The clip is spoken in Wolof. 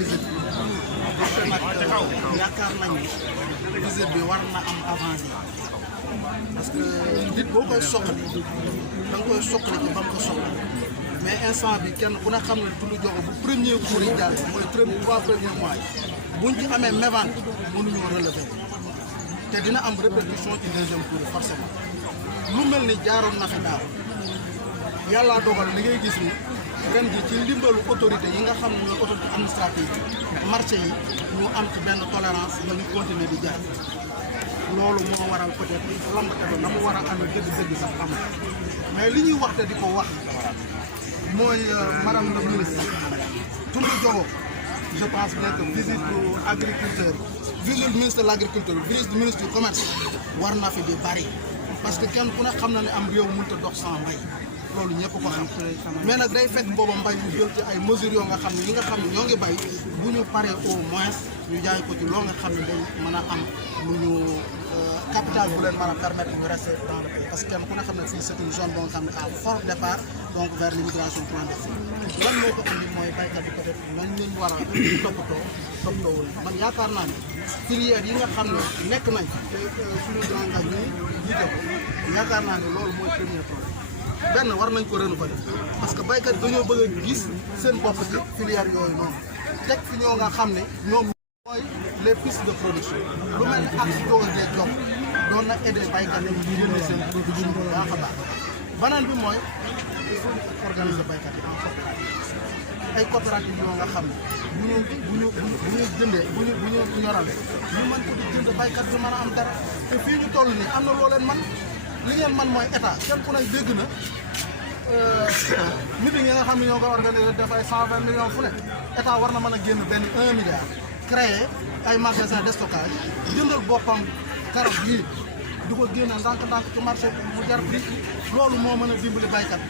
visite bi nag yaakaar nañu visite bi war na am avancé parce que nit boo koy soqali da nga koy soqali ci ba mu ko soxla mais instant bi kenn ku ne xam ne Tullou Diogo bu premier cours yi jàll mooy 3 premiers mois yi buñ ci amee mévente mënuñoo relever te dina am répétition ci deuxième cours forcément lu mel ni jaaroon na fi daaw yàlla dogal li ngay gis ni ren ji ci ndimbalu autorité yi nga xam ne ñooy autorité administrative marché yi ñu am ci benn tolérance ba ñu continuer di jaay loolu moo waral peut-être lamb te na mu war a amee dëgg-dëgg sax am mais li ñuy wax te di ko wax mooy madame la ministre Tullou Diogo je pense bien que visite agriculteur visite ministre de l'agriculture visite ministre du commerce war na fi di bari parce que kenn ku ne xam na ne am réew mënut a dox sans mbay loolu ñëpp ko xam mais nag day fekk booba mbay ñu jël ci ay mesures yoo nga xam ne ñi nga xam ne ñoo ngi bay bu ñu paree au moins ñu jaay ko ci loo nga xam ne day mën a am lu ñu capital bu leen mën a permettre ñu rester dans le pays parce que kenn ku ne xam ne fii c'est une zone boo nga xam ne à fort départ donc vers l'immigration clandestine lan moo ko andi mooy baykat bi peut-être nañ leen war a toppatoo man yaakaar naa ne filière yi nga xam ne nekk nañ te suñu grand gars ñi jiite ko yaakaar naa ne loolu mooy premier problème benn war nañ ko renouveler parce que baykat dañoo bëgg a gis seen bopp ci filière yooyu noonu teg fi ñoo nga xam ne ñoom mooy les pistes de production lu mel ne ak si Diogo Dieng Diop doon na aider baykat yi ñu jënd seen production bu baax a baax banaan bi mooy il faut organiser baykat yi en coopérative ay coopérative yoo nga xam ne bu ñu jëndee bu ñu ñorale ñu mën ko di jënd baykat bi mën a am dara te fii ñu toll nii am na loo leen man li ngeen man mooy état kenn ku ne dégg na meeting yi nga xam ne ñoo ko organisé def ay 120 millions fu ne état war na mën a génn benn 1 milliard créer ay magasins de stockage jëndal boppam carotte yii di ko génne ndànk-ndànk ci marché mu jar prix loolu moo mën a dimbali baykat